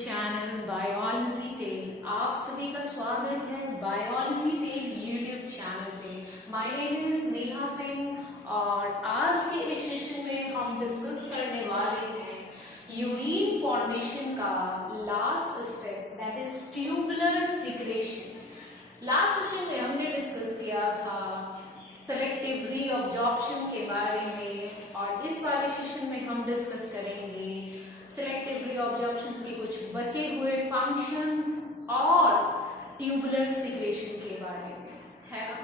Channel biology tell. आप सभी का स्वागत है बायोलॉजी टेल यूट्यूब चैनल पे। My name is Neha Singh और आज के इस सेशन में हम डिस्कस करने वाले हैं यूरिन फॉर्मेशन का last step, that is tubular secretion. Last session में हमने डिस्कस किया था सेलेक्टिव रीअब्जॉर्प्शन के बारे में और इस वाले सेशन में हम डिस्कस करेंगे सेलेक्टिव रीअब्जॉर्प्शन के कुछ बचे हुए फंक्शंस और ट्यूबुलर सिक्रेशन के बारे में, है ना।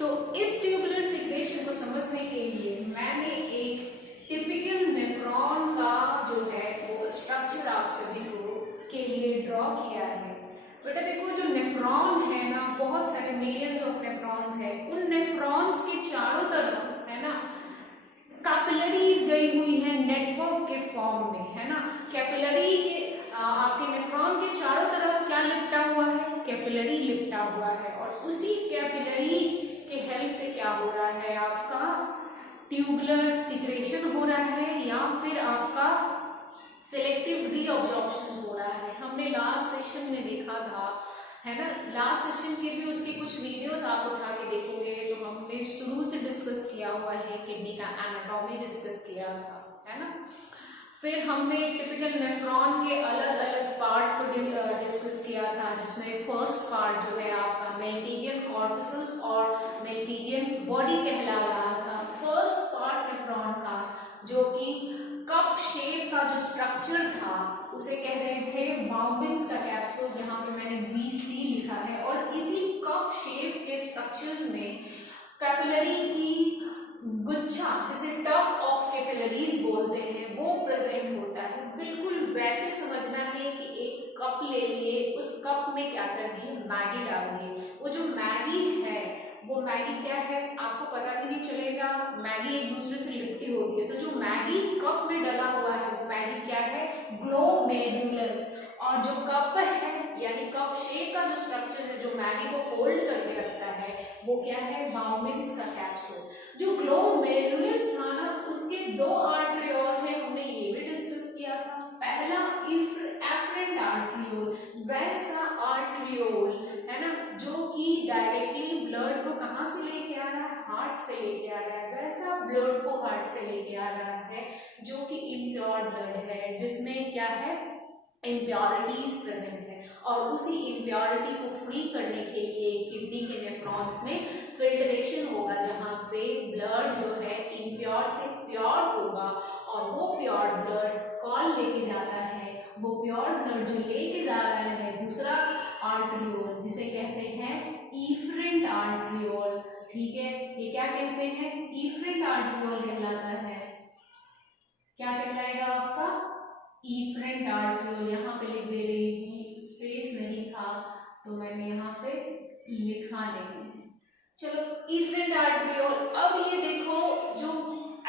तो इस ट्यूबुलर सिक्रेशन को समझने के लिए मैंने एक टिपिकल नेफ्रॉन का जो है वो स्ट्रक्चर आप सभी को के लिए ड्रॉ किया है। बेटा देखो, जो नेफ्रॉन है ना, बहुत सारे मिलियंस ऑफ नेफ्रॉन्स है। उन नेफ्रॉन्स के चारों तरफ, है ना, कैपिलरीज गई हुई है नेटवर्क के फॉर्म में, है ना। कैपिलरी के आपके नेफ्रॉन के चारों तरफ क्या लिपटा हुआ है? कैपिलरी लिपटा हुआ है और उसी कैपिलरी के हेल्प से क्या हो रहा है? आपका ट्यूबुलर सिक्रेशन हो रहा है या फिर आपका सेलेक्टिव रीअब्जॉर्प्शन हो रहा है। हमने लास्ट सेशन में देखा था, है ना। लास्ट सेशन के भी उसके कुछ वीडियोस आप उठा के देखोगे तो हमने शुरू से डिस्कस किया हुआ है, किडनी का एनाटॉमी डिस्कस किया था, है ना। फिर हमने टिपिकल नेफ्रॉन के अलग अलग पार्ट को डिस्कस किया था, जिसमें फर्स्ट पार्ट जो है आपका मेल्टिडियन कॉर्पसल्स और मेल्टिडियन बॉडी कहला रहा था। फर्स्ट पार्ट नेफ्रॉन का जो कि कप शेप का जो स्ट्रक्चर था उसे कह रहे थे बाउबिन्स का कैप्सूल, जहां पे मैंने BC लिखा है। और इसी कप शेप के स्ट्रक्चर्स में कैपिलरी की गुच्छा, जिसे टफ ऑफ कैपिलरीज बोलते हैं, वो प्रेजेंट होता है। बिल्कुल वैसे समझना है कि एक कप ले लिए, उस कप में क्या कर दिए? मैगी डाल दिए। वो जो मैगी है वो मैगी क्या है आपको पता भी नहीं चलेगा। मैगी एक दूसरे से लिपटी होती है, तो जो मैगी कप में डला हुआ है वो मैगी क्या है? ग्लोमेरुलस। और जो कप है यानी कप शेप का जो स्ट्रक्चर है जो मैगी को होल्ड करके रखता है वो क्या है? बाउबिन्स का कैप्सूल। जो ग्लोमेरुलस था ना, उसके दो आर्टरियोल थे, हमने ये भी डिस्कस किया था। पहला एफरेंट आर्टरियोल, वैसा आर्टरियोल, है ना, जो कि डायरेक्टली ब्लड को कहां से लेके आ रहा है? हार्ट से लेके आ रहा है। वैसा ब्लड को हार्ट से लेके आ रहा है जो कि इम्प्योर ब्लड है, जिसमें क्या है? इम्प्योरिटीज प्रेजेंट है। और उसी इम्प्योरिटी को फ्री करने के लिए किडनी के नेफ्रॉन्स में फिल्ट्रेशन होगा, जहां पे ब्लड जो है इम्प्योर से प्योर होगा और वो प्योर ब्लड कौन लेके जाता है? वो प्योर ब्लड जो लेके जा रहा है दूसरा आर्टरियोल, जिसे कहते हैं इफरेंट आर्टरियोल। ठीक है, ये क्या कहते हैं? इफरेंट आर्टरियोल कहलाता है। क्या कहलाएगा आपका? इफरेंट आर्टरियोल। यहाँ पे लिख दे रही हूँ, स्पेस नहीं था तो मैंने यहाँ पे लिखा नहीं। चलो, इफरेंट आर्टरियोल। अब ये देखो, जो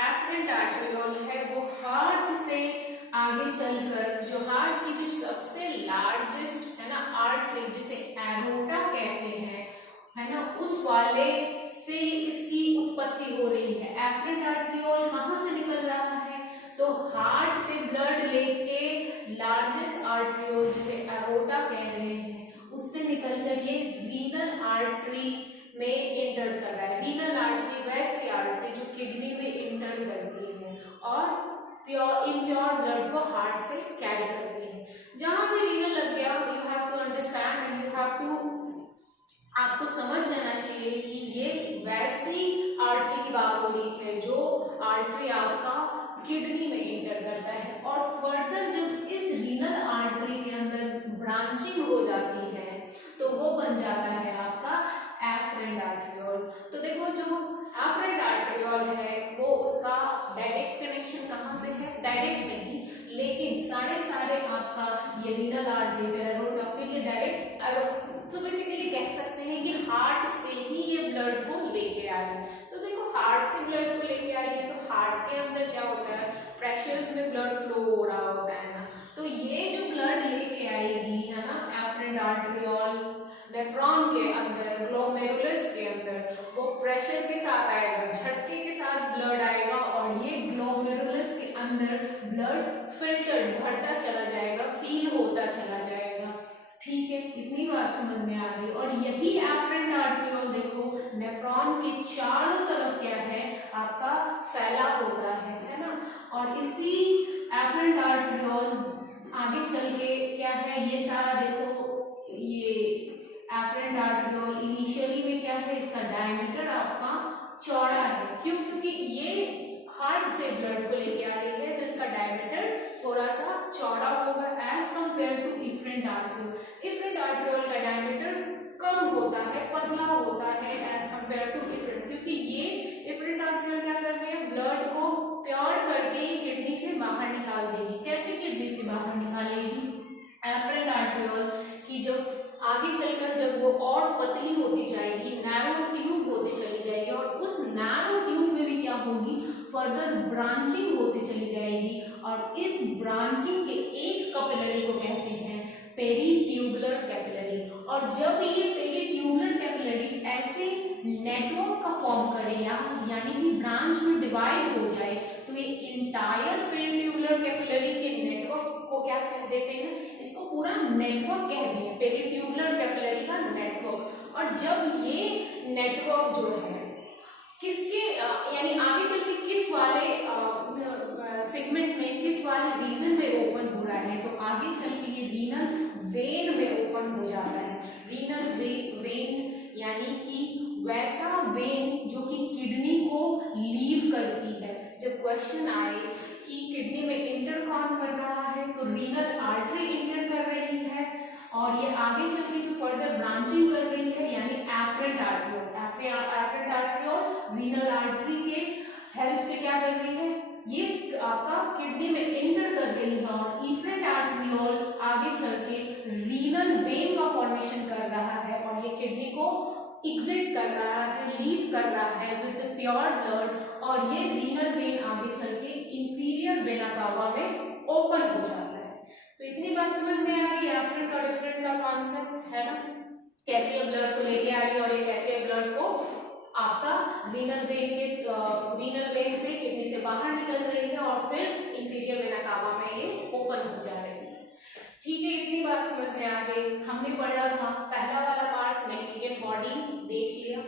एफरेंट आर्टरियोल है वो हार्ट से आगे चलकर जो हार्ट की जो सबसे लार्जेस्ट, है ना, आर्टरी, जिसे एरोटा कहते हैं, है ना, उस वाले से इसकी उत्पत्ति हो रही है। एफरेंट आर्टरियोल कहाँ से निकल रहा है? तो हार्ट से ब्लड लेके लार्जेस्ट आर्टरियोल, जिसे एरोटा कह रहे हैं, उससे निकलकर ये रीनल आर्टरी में इंटर कर रहा है। रीनल आर्टरी वैसी आर्टरी जो किडनी में इंटर करती है और प्योर इम्प्योर ब्लड को हार्ट से कैरी करती है। जहां भी रीनल लग गया, you have to understand and you have to, आपको समझ जाना चाहिए कि ये वैसी आर्टरी की बात हो रही है जो आर्टरी आपका किडनी में इंटर करता है। और फर्दर जब इस रीनल आर्टरी के अंदर ब्रांचिंग हो जाती है तो वो बन जाता है आपका एफरेंट आर्टरियोल। तो देखो, जो एफरेंट आर्टरियोल है वो उसका डायरेक्ट कनेक्शन कहाँ से है? डायरेक्ट नहीं, लेकिन सारे आपका ये रीनल आर्टरी एरोटा के लिए डायरेक्ट, तो बेसिकली कह सकते हैं कि हार्ट से ही ये ब्लड को लेके आ रही है। तो देखो, हार्ट से ब्लड को लेके आ रही है तो हार्ट के अंदर क्या होता है? प्रेशर्स में ब्लड फ्लो हो रहा होता है ना। तो ये जो ब्लड लेके आएगी, है ना, एफरेंट आर्टरियोल नेफ्रॉन के अंदर, ग्लोमेरुलस के अंदर, वो प्रेशर के साथ आएगा, झटके के साथ ब्लड आएगा और ये ग्लोमेरुलस के अंदर ब्लड फिल्टर बढ़ता चला जाएगा, फील होता चला जाएगा। ठीक है, इतनी बात समझ में आ गई। और यही एफरेंट आर्टरियोल देखो नेफ्रॉन के चारों तरफ क्या है आपका फैला होता है ना। और इसी एफरेंट आर्टरियोल आगे चल के क्या है, ये सारा देखो, ये एफरेंट आर्टरियोल इनिशियली में क्या है, इसका डायमीटर आपका चौड़ा है। क्यों? क्योंकि ये हार्ट से ब्लड को लेके आ रही है, तो इसका डायमीटर थोड़ा सा चौड़ा होगा as compare to efferent arteriole. Efferent arteriole का डायमीटर कम होता है, पतला होता है एज कंपेयर टू इफरेंट, क्योंकि ये इफरेंट आर्टरियोल क्या कर रहे हैं, ब्लड को प्योर करके किडनी से बाहर निकाल देगी। कैसे किडनी से बाहर निकालेगी? एफरेंट आर्टरियोल की जब आगे चलकर जब वो और पतली होती जाएगी, नैरो ट्यूब होती चली जाएगी, और उस नैरो ट्यूब में भी क्या होगी, फर्दर ब्रांचिंग होती चली जाएगी। और इस ब्रांचिंग के एक कैपिलरी को कहते हैं पेरीट्यूबुलर कैपिलरी। और जब ये पेरीट्यूबुलर कैपिलरी ऐसे नेटवर्क का फॉर्म करे यानी कि ब्रांच में डिवाइड हो जाए, तो ये इंटायर पेरीट्यूबुलर कैपिलरी के नेटवर्क को क्या कह देते हैं, इसको पूरा नेटवर्क कहते हैं, पेरीट्यूबुलर कैपिलरी का नेटवर्क। और जब ये नेटवर्क जो है किसके यानी आगे चल के किस वाले सेगमेंट में, किस वाले रीजन में ओपन हो रहा है, तो आगे चल के ये रीनल वेन में ओपन हो जाता है। रीनल वेन यानी कि वैसा वेन जो कि किडनी को लीव करती है। जब क्वेश्चन आए कि किडनी में इंटर कौन कर रहा है, तो रीनल आर्टरी इंटर कर रही है, और ये आगे चल के जो फर्दर ब्रांचिंग कर रही है यानी afferent arteriole. Afferent arteriole renal artery के हेल्प से क्या कर रही है, ये आपका किडनी में एंटर कर रही है। और इफरेंट आर्टरियोल आगे चल के रीनल वेन का फॉर्मेशन कर रहा है, और ये किडनी को एग्जिट कर रहा है, लीव कर रहा है विद प्योर ब्लड। और ये रीनल वेन आगे चल के इंफीरियर वेना कावा में ओपन हो जाता है। तो इतनी बात समझ में आ गई एफरेंट और इफरेंट का कॉन्सेप्ट, है ना, कैसे ये ब्लड को लेके आ रही है और ये कैसे ब्लड को आपका रीनल वेन से किडनी से बाहर निकल रही है और फिर इंफीरियर वेना कावा में ये ओपन हो जा रही है। ठीक है, इतनी बात समझ में आ गई। हमने पढ़ा था पहला वाला पार्ट मैग्नेटिक बॉडी देख लिया।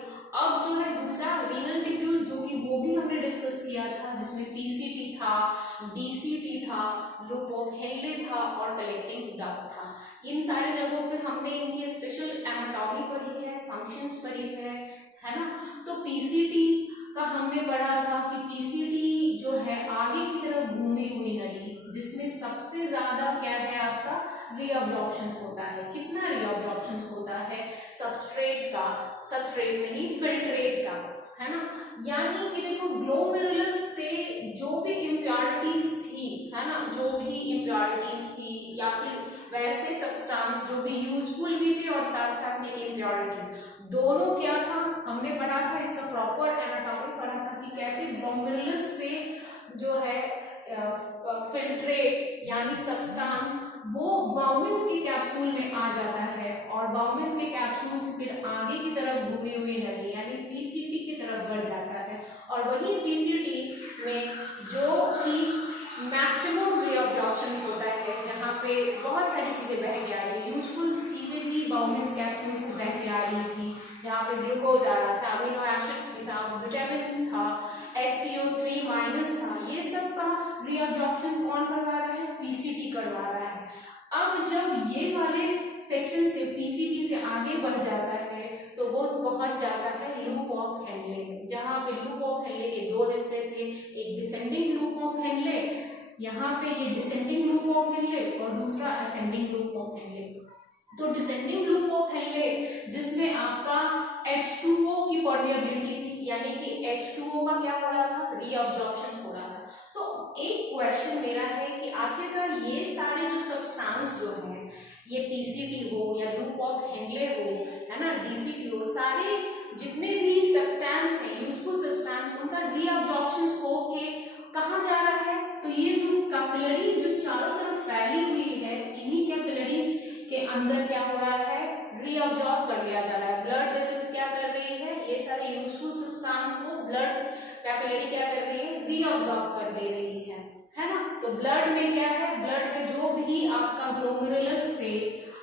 अब जो है दूसरा रीनल टिब्यूल, जो कि वो भी हमने डिस्कस किया था, जिसमें पीसीटी था, डीसीटी था, लूप ऑफ हेनले था और कलेक्टिंग डक्ट था। इन सारे जगहों पे हमने इनकी स्पेशल एनाटॉमी पढ़ी है, फंक्शंस पढ़ी है ना। तो पीसीटी का हमने पढ़ा था कि पीसीटी जो है आगे की तरफ घूमी हुई नली, जिसमें सबसे ज्यादा क्या है आपका रीअब्जॉर्प्शन होता है। कितना रीअब्जॉर्प्शन होता है? सबस्ट्रेट नहीं फिल्ट्रेट का, है ना। यानी कि देखो ग्लोमेरुलस से जो भी इम्प्योरिटीज थी, है ना, जो भी इम्प्योरिटीज थी या फिर वैसे सब्सटेंस जो भी यूजफुल भी थे और साथ साथ में इम्प्योरिटीज, दोनों क्या था हमने पढ़ा था, इसका प्रॉपर एनाटॉमी पढ़ा था कि कैसे ग्लोमेरुलस से जो है फिल्ट्रेट यानी सब्सटेंस वो बाउमिन्स के कैप्सूल में आ जाता है, और बाउमिन्स के कैप्सूल से फिर आगे की तरफ घूमी हुई नली यानी पीसीटी की तरफ बढ़ जाता है। और वही पीसीटी में जो कि मैक्सिमम रीअब्जॉर्प्शन होता है, जहाँ पे बहुत सारी चीजें बह के आ रही है, यूजफुल चीजें भी बाउमिन्स कैप्सूल से बह के आ रही थी, जहाँ पे ग्लूकोज आ रहा था, अमीनो एसिड्स भी था, विटामिन था, HCO3- था, ये सब का रीअब्जॉर्प्शन कौन करवा रहा है? पीसीटी करवा रहा है। अब जब ये वाले सेक्शन से पीसीटी से आगे बढ़ जाता है तो वो पहुंच जाता है लूप ऑफ हेनले में, जहाँ पे लूप ऑफ हेनले के दो हिस्से थे, एक डिसेंडिंग लूप ऑफ हेनले, यहाँ पे ये डिसेंडिंग लूप ऑफ हेनले और दूसरा असेंडिंग लूप ऑफ हेनले। तो डिसेंडिंग लूप ऑफ हेनले जिसमें आपका H2O की परमिएबिलिटी थी, यानी कि H2O का क्या हो रहा था? रीअब्जॉर्प्शन हो रहा था। तो एक क्वेश्चन मेरा है कि आखिरकार ये सारे जो सब्सटेंस जो हैं, ये पीसीटी हो या लूप ऑफ हेनले हो, है ना, डीसीटी हो, सारे जितने भी सब्सटेंस हैं यूजफुल सब्सटेंस, उनका रीअब्जॉर्प्शन हो के कहाँ जा रहा है? तो ये जो कैपिलरी जो चारों तरफ फैली हुई है, इन्हीं कैपिलरी के अंदर क्या हो रहा है? रीअब्जॉर्ब कर लिया जा रहा है। ब्लड वेसल्स क्या कर रही है? ये सारे यूजफुल सब्सटेंस को ब्लड कैपिलरी क्या कर रही है? रीअब्जॉर्ब कर दे रही है ना। ब्लड में क्या है, ब्लड में जो भी आपका ग्लोमेरुलस से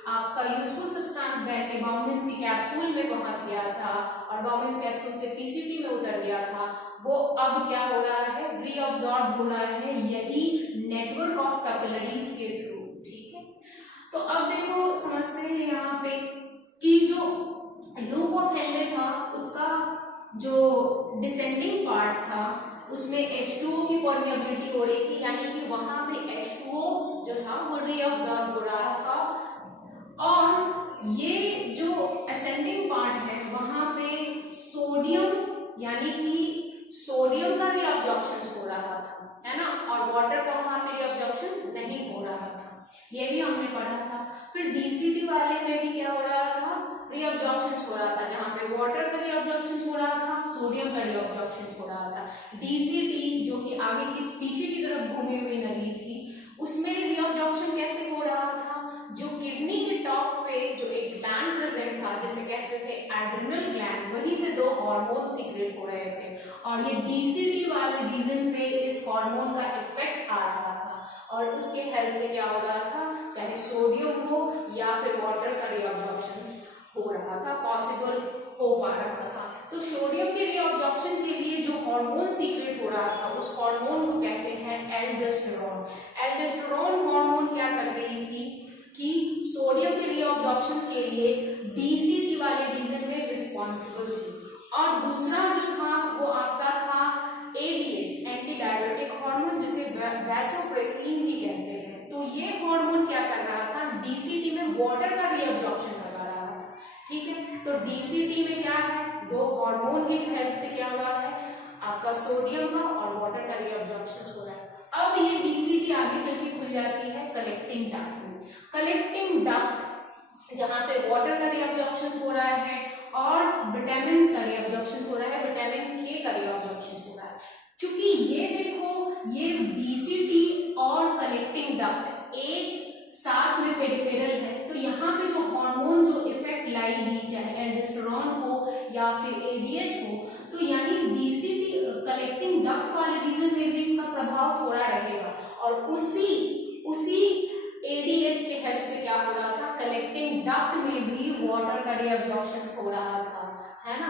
आपका यूजफुल सब्सटेंस बह के बाउमेंस की कैप्सूल में पहुंच गया था और बाउमेंस कैप्सूल से पीसीटी में उतर गया था, वो अब क्या हो रहा है, रीअब्सॉर्ब हो रहा है, यही नेटवर्क ऑफ कैपिलरीज के थ्रू। ठीक है, तो अब देखो समझते हैं यहाँ पे कि जो लूप ऑफ हेनले था उसका जो डिसेंडिंग पार्ट था उसमें H2O की परमिएबिलिटी हो रही थी, यानी कि वहां पे H2O जो था वो रीअब्सॉर्ब हो रहा था, और ये जो असेंडिंग पार्ट है वहां पे सोडियम यानी कि सोडियम का रीअब्सॉर्प्शन हो रहा था, है ना, और वाटर का वहां पे रीअब्सॉर्प्शन नहीं हो रहा था, ये भी हमने पढ़ा था। फिर डीसीटी वाले में भी क्या हो रहा था, रीअब्सॉर्प्शन हो रहा था, जहां पे वाटर का रीअब्सॉर्प्शन हो रहा था, सोडियम का रीअब्सॉर्प्शन हो रहा था। डीसीटी जो कि आगे की पीछे की तरफ घूमी हुई नली थी उसमें रीअब्सॉर्प्शन कैसे हो रहा था, जो किडनी के टॉप पे जो एक ग्लैंड प्रेजेंट था जिसे कहते थे एड्रिनल ग्लैंड, वहीं से दो हार्मोन सीक्रेट हो रहे थे, और ये डीसीटी वाले रीजन पे इस हार्मोन का इफेक्ट आ रहा था और उसके हेल्प से क्या हो रहा था, चाहे सोडियम हो या फिर वाटर का रीअब्सॉर्प्शन हो रहा था, पॉसिबल हो पा रहा था। तो सोडियम के रीअब्सॉर्प्शन के लिए जो हार्मोन सीक्रेट हो रहा था उस हार्मोन को कहते हैं एल्डोस्टेरोन। एल्डोस्टेरोन हार्मोन क्या कर रही थी कि सोडियम के रीअब्सॉर्प्शन के लिए डीसीटी वाले रीजन में रिस्पॉन्सिबल थी, और दूसरा जो था वो आपका था एडीएच, एंटी डायबिटिक हार्मोन, जिसे वैसोप्रेसिन भी कहते हैं। तो ये हार्मोन क्या कर रहा था, डीसीटी में वाटर का रीअब्सॉर्प्शन करवा रहा था। ठीक है, तो डीसीटी में क्या है, दो हार्मोन की हेल्प से क्या हो रहा है, आपका सोडियम का और वाटर का रीअब्सॉर्प्शन हो रहा है। अब ये डीसीटी आगे चल के खुल जाती है कलेक्टिंग डक्ट में। कलेक्टिंग डक्ट जहां पे वाटर का रीअब्सॉर्प्शन हो रहा है और विटामिन का रीअब्सॉर्प्शन हो रहा है, विटामिन के का रीअब्सॉर्प्शन हो रहा है। चूंकि ये देखो ये डीसीटी और कलेक्टिंग डक्ट एक साथ में पेरिफेरल है, तो यहाँ पे जो हार्मोन जो इफेक्ट लाएगी, चाहे एल्डोस्टेरोन हो या फिर एडीएच हो, तो यानी डीसीटी कलेक्टिंग डक्ट वाले रीजन में भी इसका प्रभाव थोड़ा रहेगा, और उसी एडीएच के हेल्प से क्या हो रहा था, कलेक्टिंग डक्ट में भी वाटर का रीअब्सॉर्प्शन हो रहा था, है ना।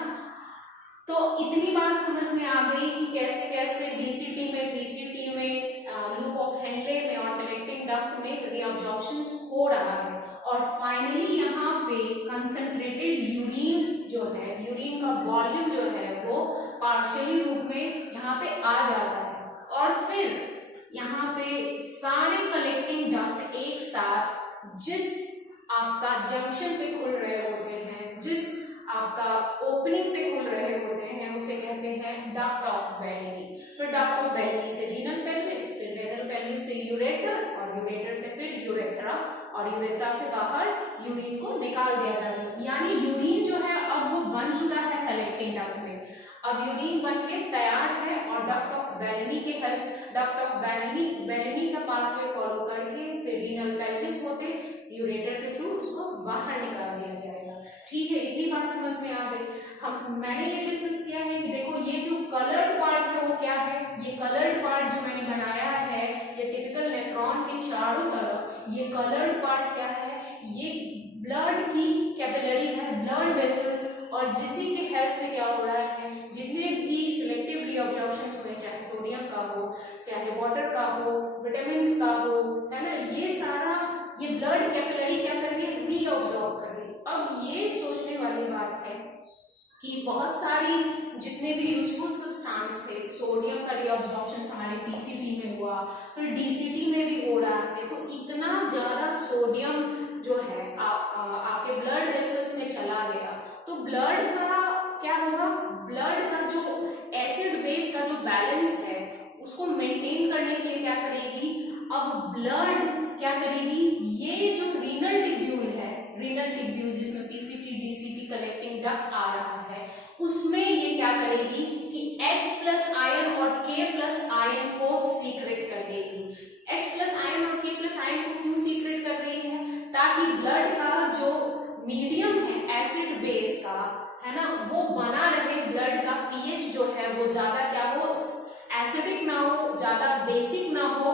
तो इतनी बात समझ में आ गई कि कैसे कैसे डीसीटी में, पीसीटी में, लूप ऑफ हेनले में और कलेक्टिंग डक्ट में रीअब्सॉर्प्शन हो रहा है। और फाइनली यहाँ पे कंसंट्रेटेड यूरिन जो है, यूरिन का वॉल्यूम जो है वो पार्शियली रूप में यहाँ पे आ जाता है, और फिर यहाँ पे सारे कलेक्टिंग डक्ट एक साथ जिस आपका जंक्शन पे खुल रहे होते हैं, जिस आपका ओपनिंग पे खुल रहे होते हैं, उसे कहते हैं डक्ट ऑफ बेलिनी। फिर डक्ट ऑफ बेलिनी से रीनल पेल्विस, फिर रेनल पेल्विस से यूरेटर, और यूरेटर से फिर यूरेथ्रा, और यूरेथ्रा से बाहर यूरिन को निकाल दिया जाता है। यानी यूरिन जो है अब वो बन चुका है कलेक्टिंग डक्ट में, अब यूरिन बन के तैयार है, और डक्ट ऑफ बेलिनी के हेल्प, डक्ट ऑफ बेलिनी का पाथवे फॉलो करके फिर रीनल पेल्विस होते यूरेटर के थ्रू उसको बाहर निकाल दिया जाएगा। ठीक है, इतनी बात समझ में आ गई। मैंने ये डिस्कस किया है कि देखो ये जो कलर्ड पार्ट है वो क्या है, ये कलर्ड पार्ट जो मैंने बनाया है ये टिपिकल नेफ्रॉन के चारों तरफ, ये कलर्ड पार्ट क्या है, ये ब्लड की कैपिलरी है, ब्लड वेसल्स, और जिसी के हेल्प से क्या हो रहा है, जितने भी सिलेक्टिव रीअब्सॉर्प्शन हुए, चाहे सोडियम का हो, चाहे वाटर का हो, विटामिन का हो, है ना, ये सारा ये ब्लड कैपिलरी क्या कर रही है, रीअब्सॉर्ब कर रही है। अब ये सोचने वाली बात है कि बहुत सारी जितने भी यूजफुल सब्सटेंस थे, सोडियम का रीअब्सॉर्प्शन हमारे पीसीटी में हुआ, फिर डीसीटी में भी हो रहा है, तो इतना ज्यादा सोडियम जो है आपके ब्लड वेसल्स में चला गया, तो ब्लड का क्या होगा, ब्लड का जो एसिड बेस का जो बैलेंस है उसको मेंटेन करने के लिए क्या करेगी, अब ब्लड क्या करेगी, ये जो रीनल टिब्यूल है, रीनल टिब्यूल जिसमें पीसीटी डीसीटी कलेक्टिंग डक्ट आ रहा है, उसमें ये क्या करेगी कि H+ आयन और K+ आयन को सीक्रेट कर देगी। H+ आयन और K+ आयन को क्यों सीक्रेट कर रही है, ताकि ब्लड का जो मीडियम है एसिड बेस का, है ना, वो बना रहे, ब्लड का पीएच जो है वो ज्यादा क्या हो, एसिडिक ना हो, ज्यादा बेसिक ना हो,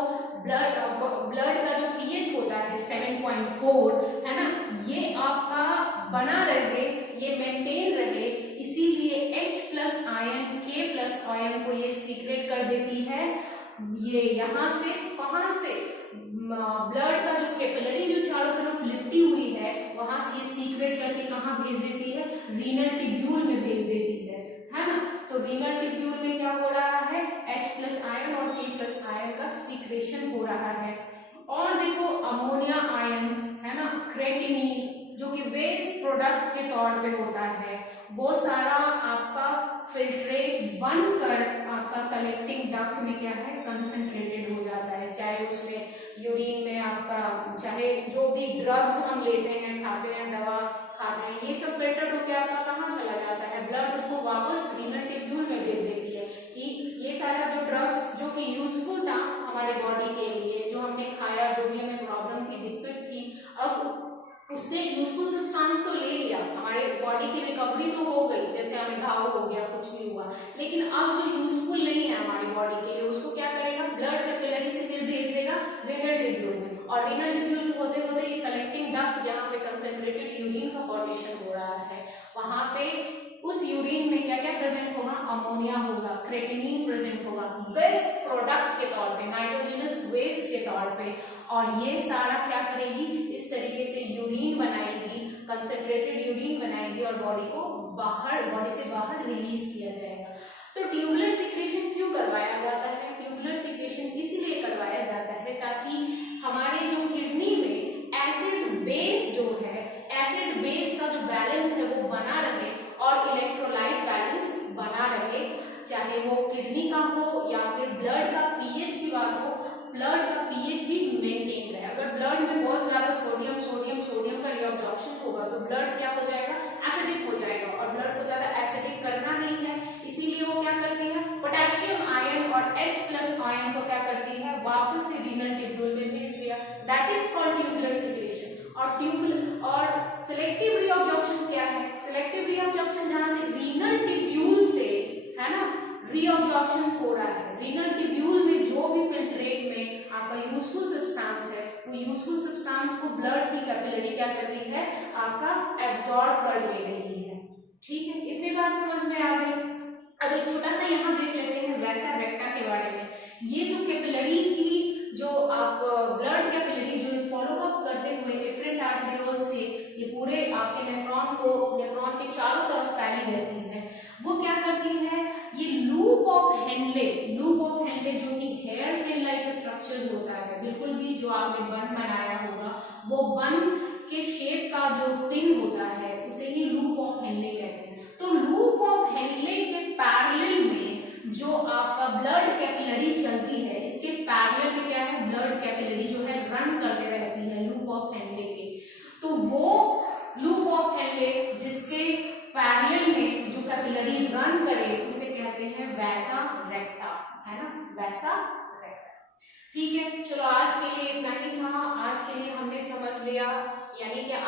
ब्लड का जो पीएच होता है 7.4 है ना, ये आपका बना रहे, ये मेंटेन रहे, इसीलिए H plus ion K plus ion को ये सीक्रेट कर देती है। ये यहाँ से कहाँ से ब्लड का जो कैपिलरी जो चारों तरफ लिपटी हुई है वहां से ये सीक्रेट करके कहाँ भेज देती है, रीनल टिब्यूल में भेज देती है ना। तो रीनल टिब्यूल में क्या हो रहा है, H प्लस आयन और K प्लस आयन का सीक्रेशन हो रहा है। और देखो अमोनिया आयंस है ना, क्रेटिनिन जो कि वेस्ट प्रोडक्ट के तौर पे होता है, वो सारा आपका फिल्ट्रेट बनकर आपका कलेक्टिंग डक्ट में क्या है, कंसंट्रेटेड हो जाता है। चाहे उसमें यूरिन में आपका, चाहे जो भी ड्रग्स हम लेते हैं, खाते हैं, दवा खाते हैं, ये सब फिल्टर होकर आपका कहाँ चला जाता है, ब्लड उसको वापस रीनल टिब्यूल में भेज देती है कि ये सारा जो ड्रग्स जो कि यूजफुल था हमारे बॉडी के लिए, जो हमने खाया, जो भी हमें प्रॉब्लम थी, दिक्कत थी, अब उससे यूजफुल सब्सटेंस तो ले लिया, हमारे बॉडी की रिकवरी तो हो गई, जैसे हमें घाव हो गया, कुछ भी हुआ, लेकिन अब जो यूजफुल नहीं है हमारी बॉडी के लिए, उसको क्या करेगा, ब्लड कैपिलरी से फिर भेज देगा रीनल टिब्यूल में, और रीनल टिब्यूल के होते होते ये कलेक्टिंग डक्ट जहाँ पे कंसंट्रेटेड यूरिन का फॉर्मेशन हो रहा है, वहां पे उस यूरिन में क्या क्या प्रेजेंट होगा, अमोनिया होगा, क्रेटिनिन प्रेजेंट होगा, वेस्ट प्रोडक्ट के तौर पे, नाइट्रोजनस वेस्ट के तौर पे, और ये सारा क्या करेगी, इस तरीके से यूरिन बनाएगी, कंसंट्रेटेड यूरिन बनाएगी और बॉडी को बाहर, बॉडी से बाहर रिलीज किया जाएगा। तो ट्यूबुलर सिक्रेशन क्यों करवाया जाता है, ट्यूबुलर सिक्रेशन इसीलिए करवाया जाता है ताकि हमारे जो किडनी में एसिड बेस जो है, एसिड बेस का जो बैलेंस है वो बना रहे और इलेक्ट्रोलाइट बैलेंस बना रहे, चाहे वो किडनी का हो या फिर ब्लड का पीएच की बात हो, ब्लड का पीएच भी मेंटेन रहे। अगर ब्लड में बहुत ज्यादा सोडियम सोडियम सोडियम का रीअब्जॉर्प्शन होगा तो ब्लड क्या हो जाएगा, एसिडिक हो जाएगा, और ब्लड को ज्यादा एसिडिक करना नहीं है, इसीलिए वो क्या करती है, पोटेशियम आयन और H प्लस आयन को क्या करती है, वापस से रीनल टिब्यूल में भेज दिया, that is called tubular secretion. और सिलेक्टिव रीअब्जॉर्प्शन क्या है, सिलेक्टिव रीअब्जॉर्प्शन जहां से रीनल टिब्यूल से है ना रीअब्जॉर्प्शन हो रहा है, रीनल टिब्यूल में जो भी फिल्ट्रेट में आपका यूजफुल सब्सटेंस है, वो यूजफुल सब्सटेंस को ब्लड की कैपिलरी क्या कर रही है, आपका एब्जॉर्ब कर ले रही है। ठीक है, इतनी बात समझ में आ गई। अब एक छोटा सा यहाँ देख लेते हैं वैसा रेक्टा के बारे में। ये जो कैपिलरी की जो आप ब्लड कैपिलरी जो फॉलो अप करते हुए एफरेंट आर्टरियोल से ये पूरे आपके नेफ्रॉन के चारों तरफ फैली रहती है, वो क्या करती है, ये लूप ऑफ हेनले जो कि हेयर पिन लाइक स्ट्रक्चर होता है, बिल्कुल भी जो आपने बन बनाया होगा, वो बन के शेप का जो पिन होता है उसे ही लूप ऑफ हेनले कहते हैं। तो लूप ऑफ हेनले के पैरेलल में जो आपका ब्लड कैपिलरी चलती है, इसके पैरेलल में क्या है, ब्लड कैपिलरी जो है रन करते रहती है लूप ऑफ हेनले के। तो वो लूप ऑफ हेनले जिसके पैरेलल में जो कैपिलरी रन करे उसे कहते हैं वैसा रेक्टा, है ना, वैसा रेक्टा। ठीक है, चलो आज के लिए इतना ही था। आज के लिए हमने समझ लिया, यानी कि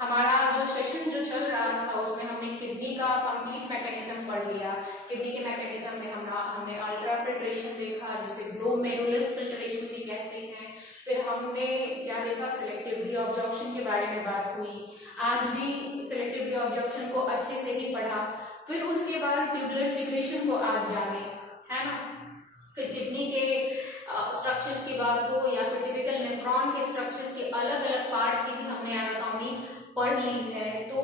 हमारा जो सेशन जो चल रहा था उसमें हमने किडनी का कंप्लीट मैकेनिज्म पढ़ लिया। किडनी के मैकेनिज्म में हमने अल्ट्रा फिल्ट्रेशन देखा जिसे ग्लोमेरुलस फिल्ट्रेशन भी कहते हैं। फिर हमने क्या देखा, सिलेक्टिव रीअब्जॉर्प्शन के बारे में बात हुई। आज भी सिलेक्टिव रीअब्जॉर्प्शन को अच्छे से ही पढ़ा। फिर उसके बाद ट्यूबुलर सिक्रेशन को आज जाने, है ना। फिर किडनी के स्ट्रक्चर्स की बात हो या फिर टिपिकल नेफ्रॉन के स्ट्रक्चर्स के अलग अलग पार्ट की भी हमने एनाटॉमी पढ़ ली है। तो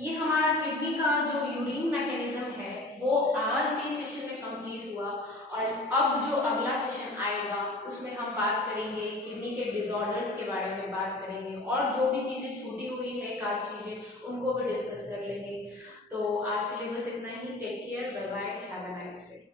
ये हमारा किडनी का जो यूरिन मैकेनिज्म है वो आज के सेशन में कंप्लीट हुआ, और अब जो अगला सेशन आएगा उसमें हम बात करेंगे किडनी के डिसऑर्डर्स के बारे में बात करेंगे, और जो भी चीज़ें छूटी हुई है एक आध चीज़ें उनको भी डिस्कस कर लेंगे। तो आज के लिए बस इतना ही। Take care, bye bye, have a nice day.